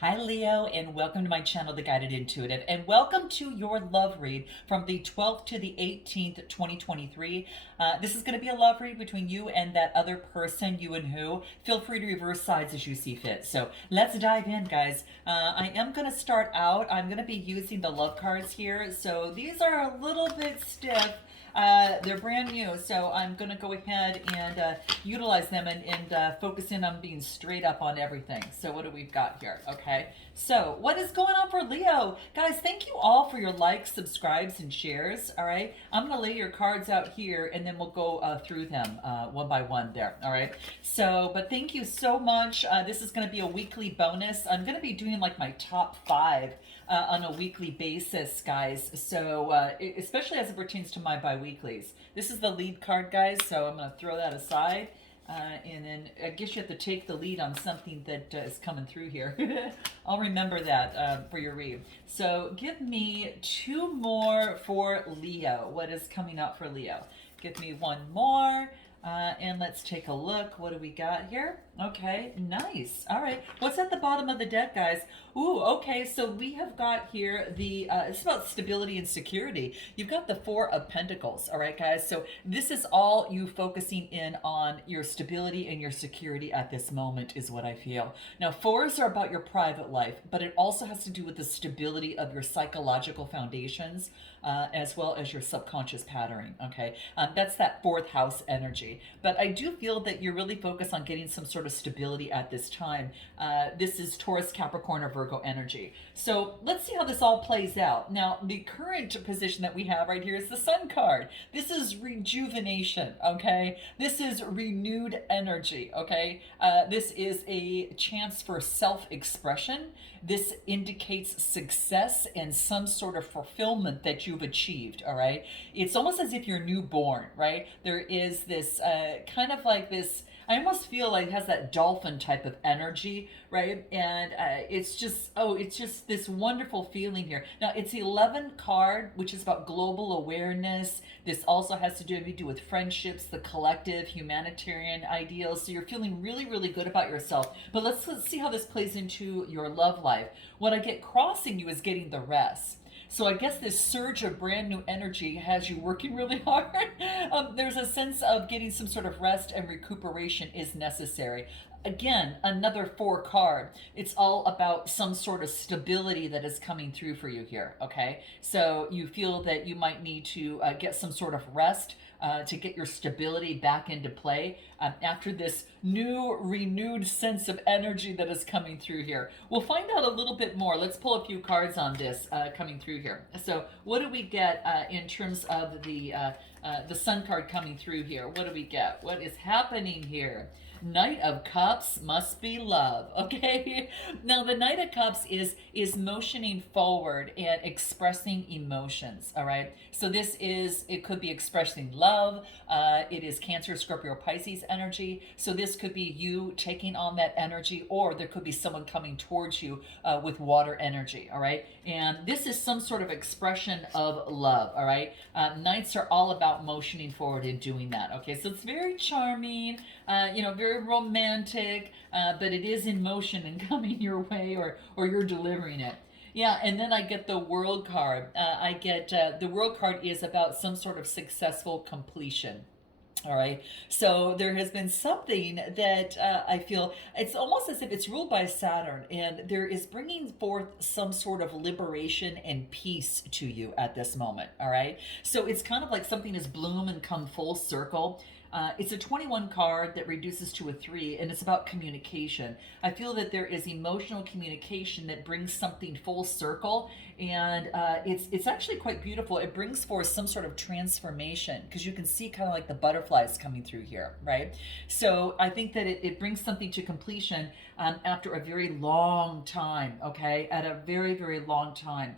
Hi, Leo, and welcome to my channel, The Guided Intuitive, and welcome to your love read from the 12th to the 18th, 2023. This is going to be a love read between you and that other person, you and who. Feel free to reverse sides as you see fit. So let's dive in, guys. I am going to start out. I'm going to be using the love cards here. So these are a little bit stiff. They're brand new, so I'm going to go ahead and utilize them and focus in on being straight up on everything. So what do we've got here? Okay, so what is going on for Leo? Guys, thank you all for your likes, subscribes, and shares, all right? I'm going to lay your cards out here, and then we'll go through them one by one there, all right? So, but thank you so much. This is going to be a weekly bonus. I'm going to be doing like my top 5 on a weekly basis, guys. So, especially as it pertains to my bi-weeklies. This is the lead card, guys, so I'm going to throw that aside. And then I guess you have to take the lead on something that is coming through here. I'll remember that for your read. So give me 2 more for Leo. What is coming up for Leo? Give me 1 more. And let's take a look. What do we got here? Okay, nice. All right. What's at the bottom of the deck, guys? Ooh, okay. So we have got here it's about stability and security. You've got the 4 of Pentacles. All right, guys. So this is all you focusing in on your stability and your security at this moment is what I feel. Now, 4s are about your private life, but it also has to do with the stability of your psychological foundations, as well as your subconscious patterning. Okay, that's that 4th house energy. But I do feel that you're really focused on getting some sort of stability at this time. This is Taurus, Capricorn, or Virgo energy. So let's see how this all plays out. Now, the current position that we have right here is the Sun card. This is rejuvenation, okay? This is renewed energy, okay? This is a chance for self-expression. This indicates success and some sort of fulfillment that you've achieved, all right? It's almost as if you're newborn, right? There is this kind of like this, I almost feel like it has that dolphin type of energy, right? And it's just this wonderful feeling here. Now, it's the 11 card, which is about global awareness. This also has to do with friendships, the collective, humanitarian ideals. So you're feeling really, really good about yourself. But let's see how this plays into your love life. What I get crossing you is getting the rest. So I guess this surge of brand new energy has you working really hard. There's a sense of getting some sort of rest and recuperation is necessary. Again, another 4 card. It's all about some sort of stability that is coming through for you here, okay? So you feel that you might need to get some sort of rest to get your stability back into play after this new, renewed sense of energy that is coming through here. We'll find out a little bit more. Let's pull a few cards on this coming through here. So what do we get in terms of the Sun card coming through here? What do we get? What is happening here? Knight of Cups must be love, okay? Now, the Knight of Cups is motioning forward and expressing emotions, all right? So it could be expressing love. It is Cancer, Scorpio, Pisces energy. So this could be you taking on that energy, or there could be someone coming towards you with water energy, all right? And this is some sort of expression of love, all right? Knights are all about motioning forward and doing that, okay? So it's very charming, very romantic, but it is in motion and coming your way, or you're delivering it. Yeah, and then I get the World card. The World card is about some sort of successful completion. All right. So there has been something that I feel it's almost as if it's ruled by Saturn, and there is bringing forth some sort of liberation and peace to you at this moment. All right. So it's kind of like something has bloomed and come full circle. It's a 21 card that reduces to a 3, and it's about communication. I feel that there is emotional communication that brings something full circle, and it's actually quite beautiful. It brings forth some sort of transformation because you can see kind of like the butterflies coming through here, right? So I think that it brings something to completion after a very long time, okay? At a very, very long time.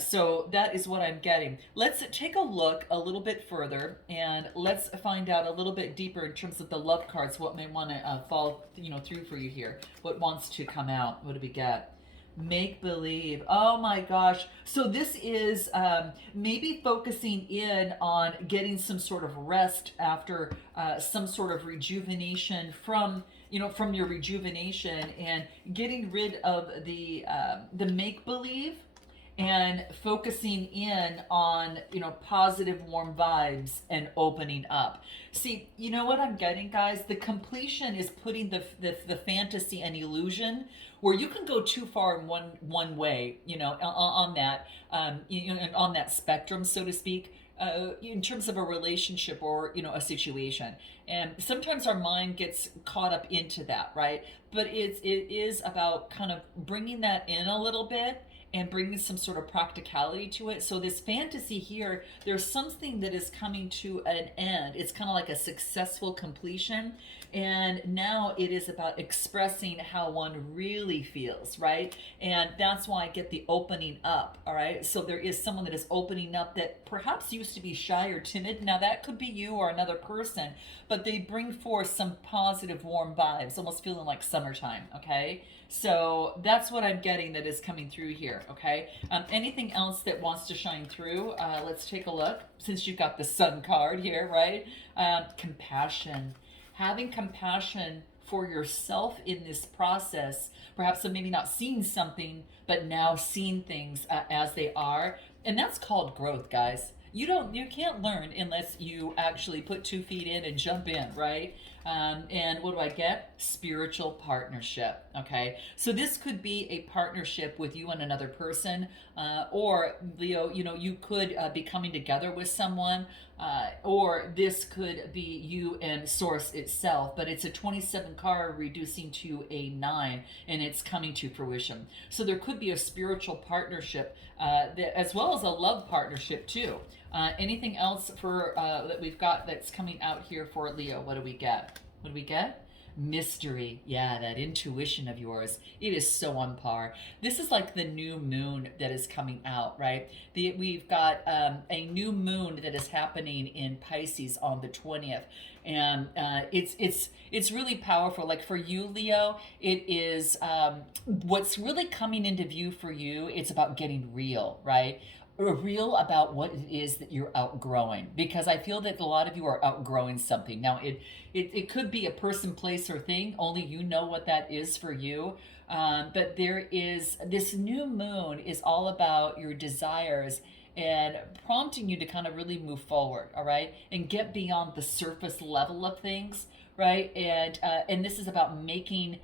So that is what I'm getting. Let's take a look a little bit further, and let's find out a little bit deeper in terms of the love cards, what may want to fall through for you here. What wants to come out? What do we get? Make believe. Oh my gosh. So this is maybe focusing in on getting some sort of rest after some sort of rejuvenation from from your rejuvenation and getting rid of the make believe and focusing in on positive warm vibes and opening up. See, you know what I'm getting, guys? The completion is putting the fantasy and illusion where you can go too far in one way, on that on that spectrum, so to speak, in terms of a relationship or a situation. And sometimes our mind gets caught up into that, right? But it is about kind of bringing that in a little bit and bringing some sort of practicality to it. So this fantasy here, there's something that is coming to an end. It's kind of like a successful completion. And now it is about expressing how one really feels, right? And that's why I get the opening up, all right? So there is someone that is opening up that perhaps used to be shy or timid. Now that could be you or another person, but they bring forth some positive, warm vibes, almost feeling like summertime, okay? So that's what I'm getting that is coming through here, okay? Anything else that wants to shine through? Let's take a look. Since you've got the sun card here, right? Compassion. Having compassion for yourself in this process, perhaps of maybe not seeing something, but now seeing things as they are. And that's called growth, guys. You can't learn unless you actually put 2 feet in and jump in, right? And what do I get? Spiritual partnership. Okay, so this could be a partnership with you and another person, or Leo, you could be coming together with someone, or this could be you and Source itself. But it's a 27 card reducing to a 9, and it's coming to fruition. So there could be a spiritual partnership, as well as a love partnership too. Anything else for that we've got that's coming out here for Leo? What do we get? What do we get? Mystery. Yeah, that intuition of yours. It is so on par. This is like the new moon that is coming out, right? We've got a new moon that is happening in Pisces on the 20th. And it's really powerful. Like for you, Leo, it is what's really coming into view for you. It's about getting real, right? Real about what it is that you're outgrowing, because I feel that a lot of you are outgrowing something. Now it could be a person, place, or thing. Only you know what that is for you. But there is this new moon is all about your desires and prompting you to kind of really move forward, all right, and get beyond the surface level of things, right? And this is about making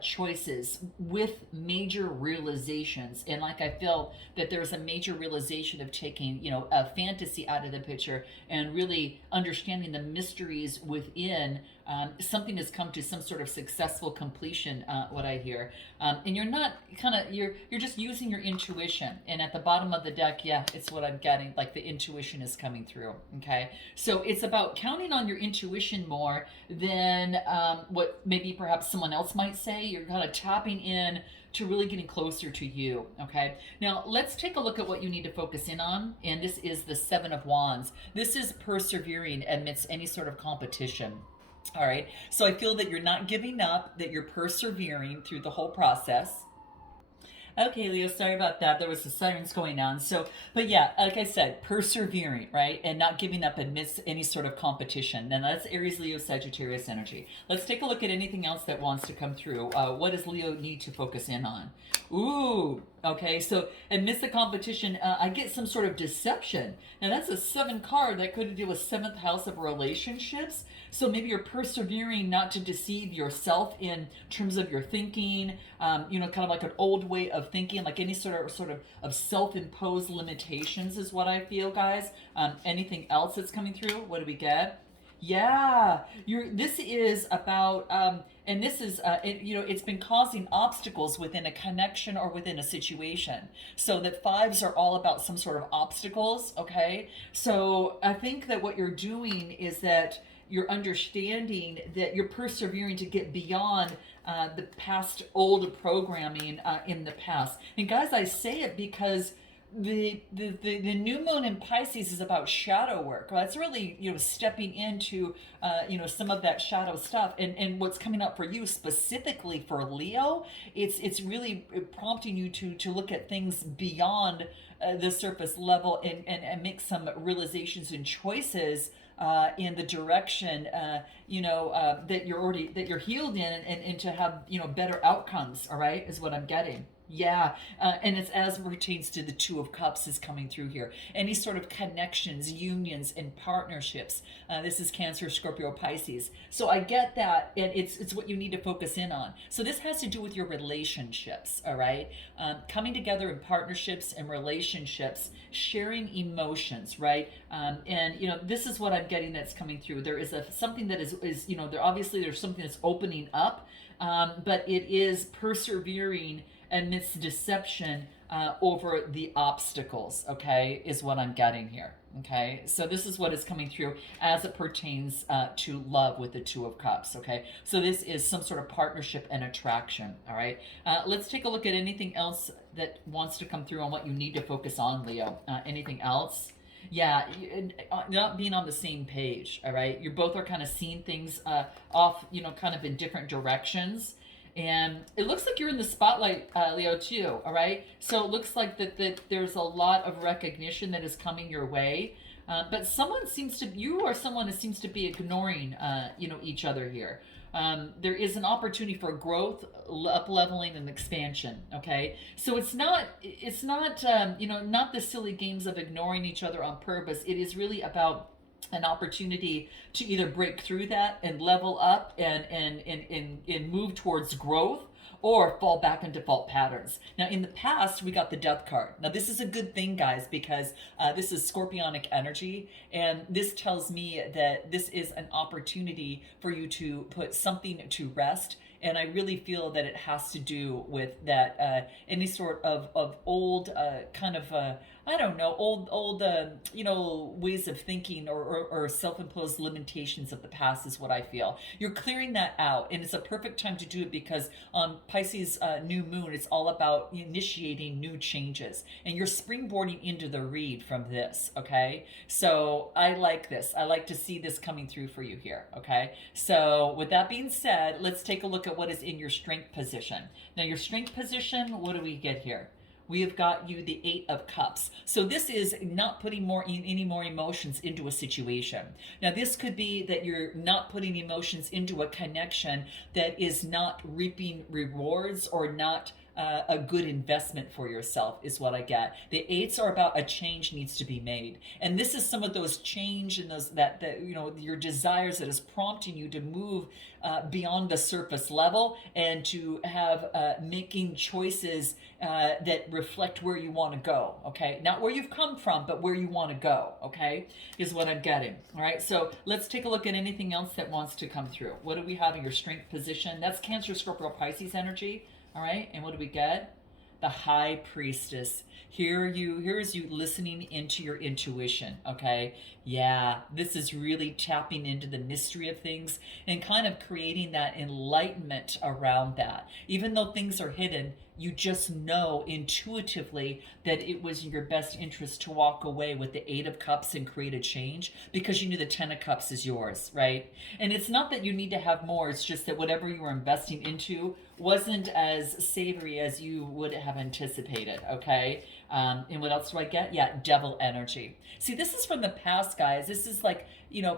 choices with major realizations. And like I feel that there's a major realization of taking a fantasy out of the picture and really understanding the mysteries within. Something has come to some sort of successful completion, what I hear. And you're not you're just using your intuition. And at the bottom of the deck, yeah, it's what I'm getting, like the intuition is coming through. Okay, so it's about counting on your intuition more than what maybe perhaps someone else might say. You're kind of tapping in to really getting closer to you. Okay, now let's take a look at what you need to focus in on. And this is the 7 of Wands. This is persevering amidst any sort of competition. All right, so I feel that you're not giving up, that you're persevering through the whole process. Okay, Leo, sorry about that. There was the sirens going on. So, but yeah, like I said, persevering, right? And not giving up amidst any sort of competition. And that's Aries, Leo, Sagittarius energy. Let's take a look at anything else that wants to come through. What does Leo need to focus in on? Ooh, okay. So amidst the competition, I get some sort of deception. Now that's a 7 card that could deal with 7th house of relationships. So maybe you're persevering not to deceive yourself in terms of your thinking, kind of like an old way of thinking, like any sort of self-imposed limitations is what I feel, guys. Anything else that's coming through? What do we get? Yeah, this is about, and this is, it's been causing obstacles within a connection or within a situation. So that 5s are all about some sort of obstacles, okay? So I think that what you're doing is that you're understanding that you're persevering to get beyond the past old programming in the past. And guys, I say it because the new moon in Pisces is about shadow work. Well, that's really stepping into some of that shadow stuff, and what's coming up for you specifically for Leo, it's really prompting you to look at things beyond the surface level and make some realizations and choices in the direction, that you're healed in, and to have, better outcomes. All right, is what I'm getting. Yeah, and it's as pertains to the Two of Cups is coming through here. Any sort of connections, unions, and partnerships. This is Cancer, Scorpio, Pisces. So I get that, and it's what you need to focus in on. So this has to do with your relationships, all right? Coming together in partnerships and relationships, sharing emotions, right? And this is what I'm getting that's coming through. There is something that is there obviously there's something that's opening up, but it is persevering amidst deception over the obstacles, okay, is what I'm getting here, okay? So this is what is coming through as it pertains to love with the Two of Cups, okay? So this is some sort of partnership and attraction, all right? Let's take a look at anything else that wants to come through on what you need to focus on, Leo. Anything else? Yeah, not being on the same page, all right? You both are kind of seeing things off, kind of in different directions. And it looks like you're in the spotlight, Leo, too, all right? So it looks like that there's a lot of recognition that is coming your way. But you are someone that seems to be ignoring, each other here. There is an opportunity for growth, up leveling, and expansion. Okay, so it's not not the silly games of ignoring each other on purpose. It is really about an opportunity to either break through that and level up and move towards growth, or fall back into default patterns. Now, in the past, we got the Death card. Now, this is a good thing, guys, because this is scorpionic energy, and this tells me that this is an opportunity for you to put something to rest. And I really feel that it has to do with that any sort of old kind of I don't know, old ways of thinking, or self-imposed limitations of the past is what I feel. You're clearing that out, and it's a perfect time to do it because on Pisces new moon, it's all about initiating new changes, and you're springboarding into the read from this, okay? So I like this. I like to see this coming through for you here, okay? So with that being said, let's take a look at what is in your strength position. Now, your strength position, what do we get here? We have got you the Eight of Cups. So this is not putting any more emotions into a situation. Now, this could be that you're not putting emotions into a connection that is not reaping rewards, or not a good investment for yourself, is what I get. The eights are about a change needs to be made, and this is some of those change and those that your desires that is prompting you to move beyond the surface level, and to have making choices that reflect where you want to go. Okay, not where you've come from, but where you want to go. Okay, is what I'm getting. All right, so let's take a look at anything else that wants to come through. What do we have in your strength position? That's Cancer, Scorpio, Pisces energy. All right, and what do we get? The High Priestess. Here is you listening into your intuition, okay? Yeah, this is really tapping into the mystery of things and kind of creating that enlightenment around that. Even though things are hidden, you just know intuitively that it was in your best interest to walk away with the Eight of Cups and create a change, because you knew the Ten of Cups is yours, right? And it's not that you need to have more, it's just that whatever you were investing into wasn't as savory as you would have anticipated, okay? And what else do I get? Yeah, Devil energy. See, this is from the past, guys. This is like,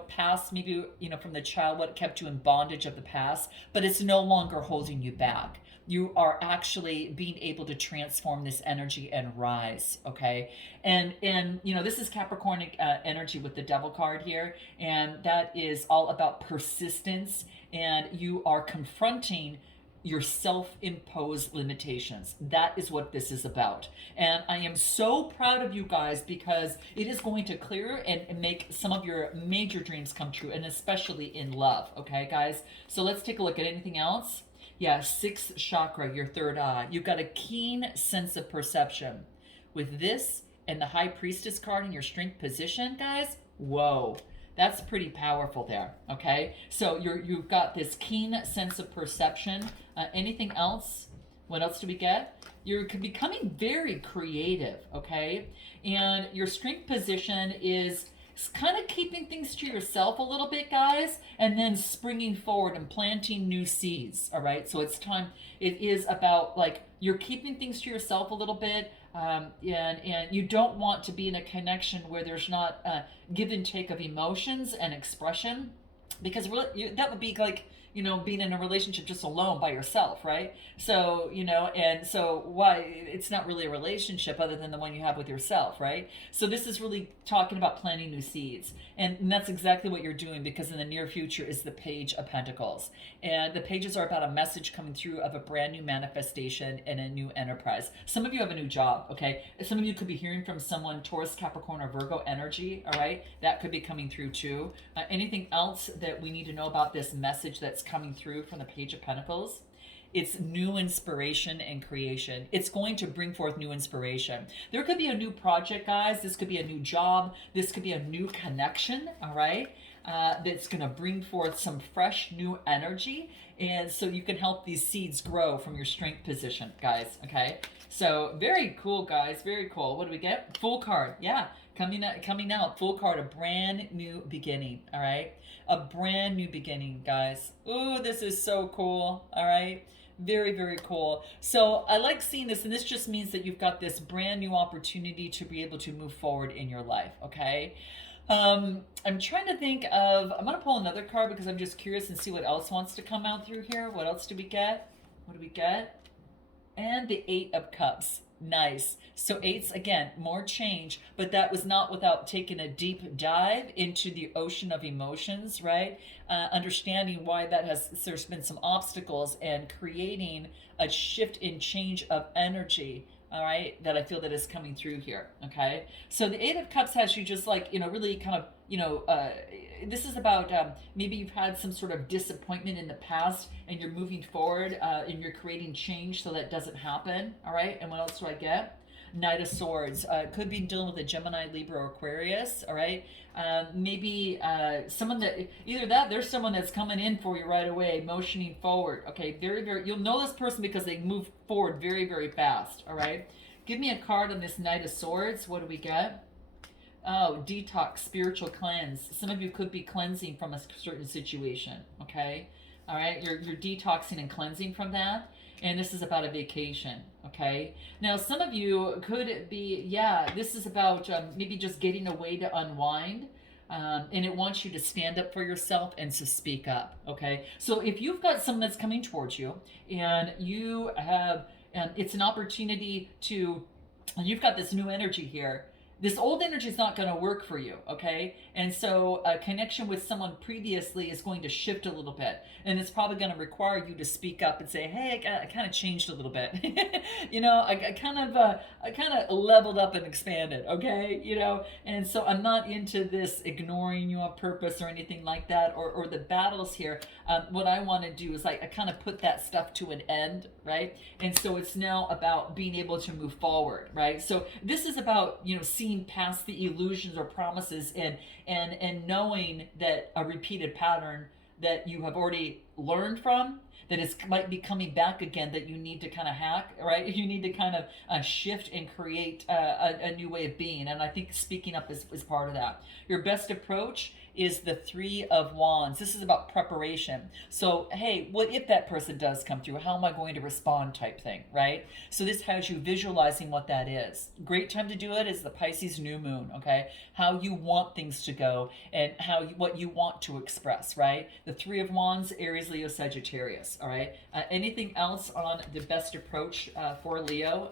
past, maybe, from the child, what kept you in bondage of the past, but it's no longer holding you back. You are actually being able to transform this energy and rise, okay? And this is Capricornic energy with the Devil card here, and that is all about persistence, and you are confronting your self-imposed limitations. That is what this is about. And I am so proud of you guys, because it is going to clear and make some of your major dreams come true, and especially in love, okay, guys? So let's take a look at anything else. Yeah, sixth chakra, your third eye. You've got a keen sense of perception. With this and the High Priestess card in your strength position, guys, whoa. That's pretty powerful there, okay? So you've got this keen sense of perception. Anything else? What else do we get? You're becoming very creative, okay? And your strength position is kind of keeping things to yourself a little bit, guys, and then springing forward and planting new seeds. All right. So it's time. It is about like you're keeping things to yourself a little bit. And you don't want to be in a connection where there's not give and take of emotions and expression, because that would be like, being in a relationship just alone by yourself, right? So, and so why it's not really a relationship other than the one you have with yourself, right? So this is really talking about planting new seeds. And that's exactly what you're doing, because in the near future is the Page of Pentacles. And the pages are about a message coming through of a brand new manifestation and a new enterprise. Some of you have a new job, okay? Some of you could be hearing from someone, Taurus, Capricorn, or Virgo energy, all right? That could be coming through too. Anything else that we need to know about this message that's coming through from the Page of Pentacles? It's new inspiration and creation. It's going to bring forth new inspiration. There could be a new project, guys. This could be a new job. This could be a new connection, all right? That's going to bring forth some fresh new energy. And so you can help these seeds grow from your strength position, guys, okay? So very cool, guys. Very cool. What do we get? Full card. Yeah. Coming out. Full card. A brand new beginning, all right? A brand new beginning, guys. Ooh, this is so cool, all right? Very, very cool. So I like seeing this, and this just means that you've got this brand new opportunity to be able to move forward in your life, okay? I'm trying to think of, I'm going to pull another card because I'm just curious and see what else wants to come out through here. What else do we get? What do we get? And the Eight of Cups. Nice. So eights, again, more change, but that was not without taking a deep dive into the ocean of emotions, right? Understanding why there's been some obstacles and creating a shift in change of energy, all right, that I feel that is coming through here, okay? So the Eight of Cups has you just like, really kind of, this is about maybe you've had some sort of disappointment in the past and you're moving forward and you're creating change so that doesn't happen, all right? And what else do I get? Knight of Swords. Could be dealing with a Gemini, Libra, or Aquarius, all right? Maybe someone that, either that, there's someone that's coming in for you right away, motioning forward, okay? Very, very, you'll know this person because they move forward very, very fast, all right? Give me a card on this Knight of Swords. What do we get? Oh, detox, spiritual cleanse. Some of you could be cleansing from a certain situation, okay? All right, you're detoxing and cleansing from that. And this is about a vacation, okay? Now, some of you could be, this is about maybe just getting a way to unwind. And it wants you to stand up for yourself and to speak up, okay? So if you've got someone that's coming towards you and you have, it's an opportunity to, and you've got this new energy here, this old energy is not going to work for you, okay? And so a connection with someone previously is going to shift a little bit. And it's probably going to require you to speak up and say, hey, I kind of changed a little bit. I kind of leveled up and expanded, okay? And so I'm not into this ignoring you on purpose or anything like that, or the battles here. What I want to do is I kind of put that stuff to an end, right? And so it's now about being able to move forward, right? So this is about, seeing past the illusions or promises and knowing that a repeated pattern that you have already learned from, that is might be coming back again, that you need to kind of hack, right? You need to kind of shift and create a new way of being. And I think speaking up is part of that. Your best approach is the Three of Wands. This is about preparation. So, hey, what if that person does come through? How am I going to respond type thing, right? So this has you visualizing what that is. Great time to do it is the Pisces new moon, okay? How you want things to go and what you want to express, right? The Three of Wands, Aries, Leo, Sagittarius, all right? Anything else on the best approach for Leo?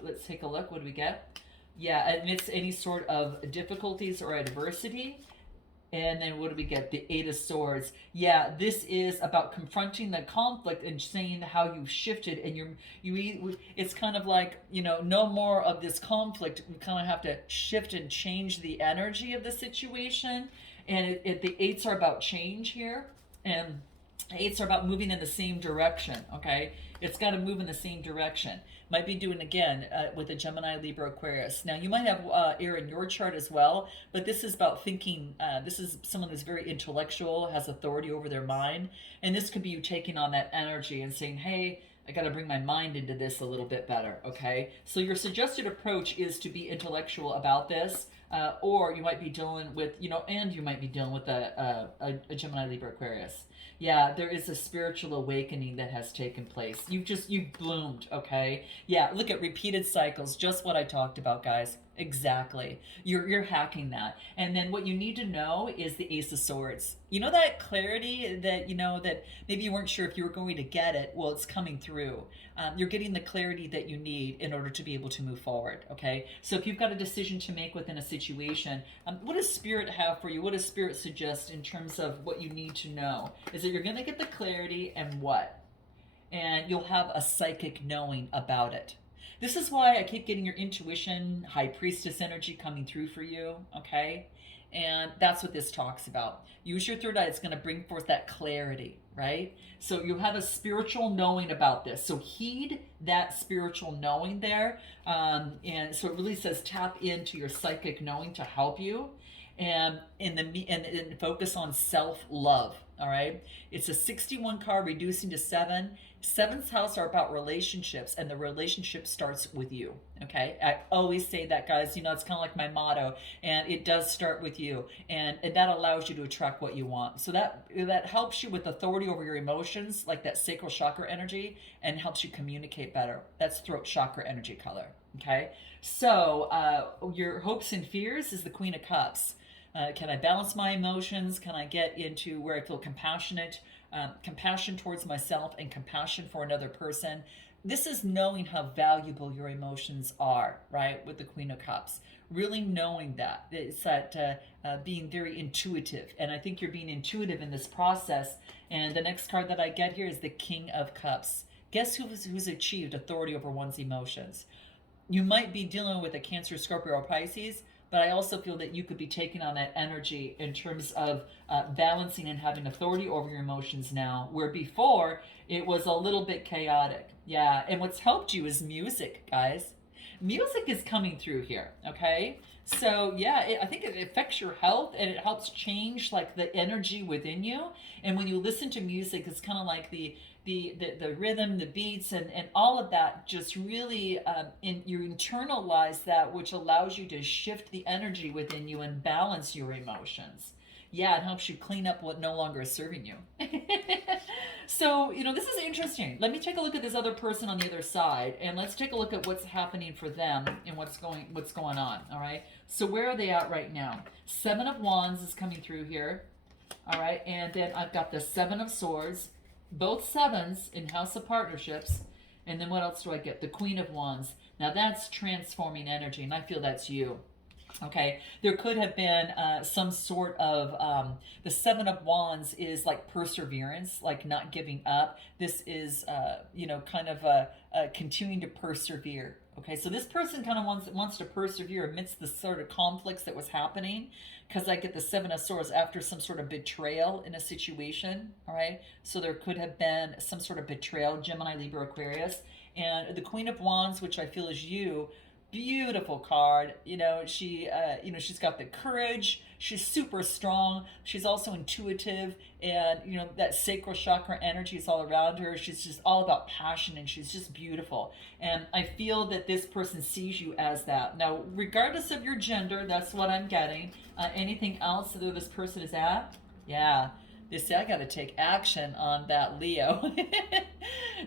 Let's take a look. What do we get? Yeah, amidst any sort of difficulties or adversity. And then what do we get? The Eight of Swords. Yeah, this is about confronting the conflict and saying how you've shifted, and it's kind of like, no more of this conflict. We kind of have to shift and change the energy of the situation. And the eights are about change here, and eights are about moving in the same direction, okay? It's got to move in the same direction. Might be doing again with a Gemini, Libra, Aquarius. Now, you might have air in your chart as well, but this is about thinking. This is someone that's very intellectual, has authority over their mind. And this could be you taking on that energy and saying, hey, I got to bring my mind into this a little bit better, okay? So your suggested approach is to be intellectual about this. or you might be dealing with, and you might be dealing with a Gemini, Libra, Aquarius. Yeah, there is a spiritual awakening that has taken place. You've bloomed, okay? Yeah, look at repeated cycles, just what I talked about, guys. Exactly. You're hacking that. And then what you need to know is the Ace of Swords. You know that clarity that that maybe you weren't sure if you were going to get it. Well, it's coming through. You're getting the clarity that you need in order to be able to move forward. Okay. So if you've got a decision to make within a situation, what does Spirit have for you? What does Spirit suggest in terms of what you need to know? Is that you're going to get the clarity and what? And you'll have a psychic knowing about it. This is why I keep getting your intuition, high priestess energy coming through for you, okay? And that's what this talks about. Use your third eye. It's going to bring forth that clarity, right? So you'll have a spiritual knowing about this. So heed that spiritual knowing there. And so it really says tap into your psychic knowing to help you. And focus on self-love, all right? It's a 61 card reducing to 7. Seventh house are about relationships, and the relationship starts with you, okay? I always say that, guys. It's kind of like my motto, and it does start with you, and that allows you to attract what you want. So that helps you with authority over your emotions, like that sacral chakra energy, and helps you communicate better. That's throat chakra energy color, okay? So your hopes and fears is the Queen of Cups. Can I balance my emotions? Can I get into where I feel compassionate? Compassion towards myself and compassion for another person. This is knowing how valuable your emotions are, right? With the Queen of Cups. Really knowing that. It's that being very intuitive. And I think you're being intuitive in this process. And the next card that I get here is the King of Cups. Guess who's achieved authority over one's emotions? You might be dealing with a Cancer, Scorpio, or Pisces, but I also feel that you could be taking on that energy in terms of balancing and having authority over your emotions now, where before it was a little bit chaotic. Yeah, and what's helped you is music, guys. Music is coming through here, okay? So yeah, I think it affects your health, and it helps change like the energy within you. And when you listen to music, it's kind of like the rhythm, the beats, and all of that just really, you internalize that, which allows you to shift the energy within you and balance your emotions. Yeah, it helps you clean up what no longer is serving you. So, this is interesting. Let me take a look at this other person on the other side, and let's take a look at what's happening for them and what's going on, all right? So where are they at right now? Seven of Wands is coming through here, all right? And then I've got the Seven of Swords, both sevens in House of Partnerships. And then what else do I get? The Queen of Wands. Now that's transforming energy, and I feel that's you. Okay, there could have been some sort of, the Seven of Wands is like perseverance, like not giving up. This is, kind of continuing to persevere. Okay, so this person kind of wants to persevere amidst the sort of conflicts that was happening, because I get the Seven of Swords after some sort of betrayal in a situation, all right? So there could have been some sort of betrayal, Gemini, Libra, Aquarius. And the Queen of Wands, which I feel is you, beautiful card. She's got the courage. She's super strong. She's also intuitive, and that sacral chakra energy is all around her. She's just all about passion, and she's just beautiful. And I feel that this person sees you as that. Now, regardless of your gender, that's what I'm getting. Anything else that this person is at? Yeah. They say I got to take action on that Leo.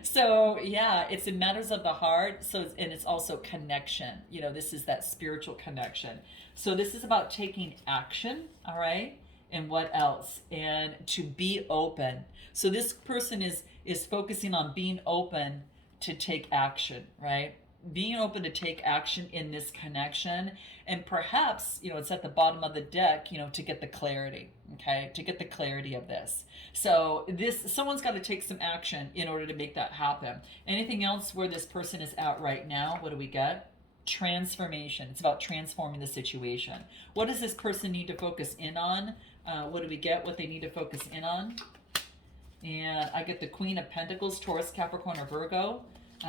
So yeah, it's in matters of the heart. And it's also connection. This is that spiritual connection. So this is about taking action. All right. And what else? And to be open. So this person is focusing on being open to take action, right? Being open to take action in this connection, and perhaps it's at the bottom of the deck, to get the clarity, okay, to get the clarity of this. So someone's got to take some action in order to make that happen. Anything else where this person is at right now? What do we get? Transformation. It's about transforming the situation. What does this person need to focus in on? What do we get? What they need to focus in on? And I get the Queen of Pentacles, Taurus, Capricorn, or Virgo.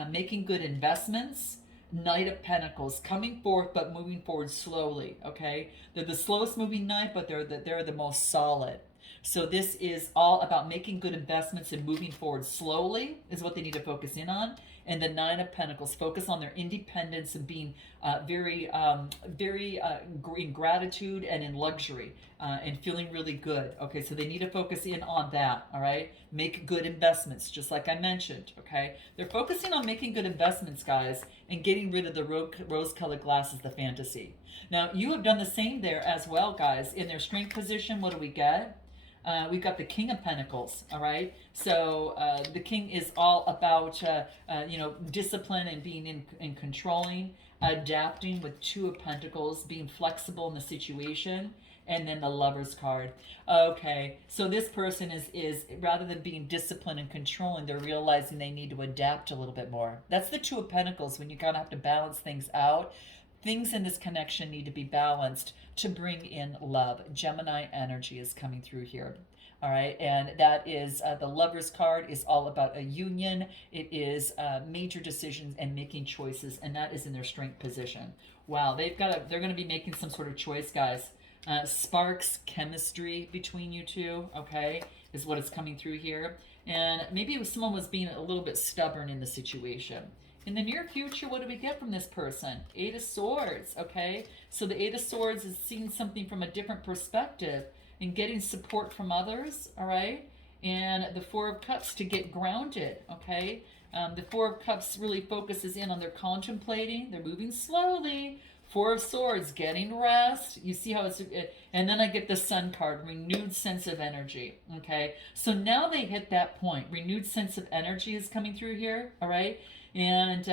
Making good investments. Knight of Pentacles, coming forth but moving forward slowly, okay? They're the slowest moving knight, but they're the most solid. So this is all about making good investments and moving forward slowly is what they need to focus in on. And the Nine of Pentacles, focus on their independence and being very in gratitude and in luxury, and feeling really good. Okay, so they need to focus in on that. All right, make good investments, just like I mentioned. Okay, they're focusing on making good investments, guys, and getting rid of the rose-colored glasses, the fantasy. Now, you have done the same there as well, guys. In their strength position, what do we get? We've got the King of Pentacles, all right? So the King is all about, discipline and being in controlling, adapting with Two of Pentacles, being flexible in the situation, and then the Lover's card. Okay, so this person is rather than being disciplined and controlling, they're realizing they need to adapt a little bit more. That's the Two of Pentacles, when you kind of have to balance things out. Things in this connection need to be balanced to bring in love. Gemini energy is coming through here. All right, and that is the Lover's card is all about a union. It is major decisions and making choices, and that is in their strength position. Wow, they're going to be making some sort of choice, guys. Sparks chemistry between you two, okay, is what is coming through here. And maybe someone was being a little bit stubborn in the situation. In the near future, what do we get from this person? Eight of Swords, okay? So the Eight of Swords is seeing something from a different perspective and getting support from others, all right? And the Four of Cups to get grounded, okay? The Four of Cups really focuses in on their contemplating. They're moving slowly. Four of Swords, getting rest. You see how it's... And then I get the Sun card, renewed sense of energy, okay? So now they hit that point. Renewed sense of energy is coming through here, all right? And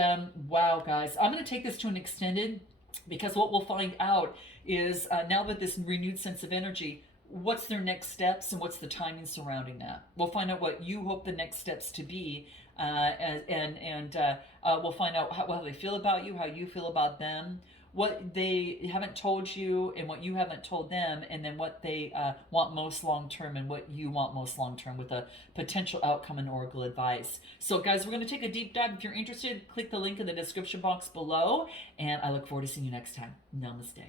wow, guys, I'm going to take this to an extended, because what we'll find out is now with this renewed sense of energy, what's their next steps and what's the timing surrounding that. We'll find out what you hope the next steps to be, and we'll find out how they feel about you, how you feel about them, what they haven't told you and what you haven't told them, and then what they want most long-term and what you want most long-term with a potential outcome and oracle advice. So guys, we're going to take a deep dive. If you're interested, click the link in the description box below, and I look forward to seeing you next time. Namaste.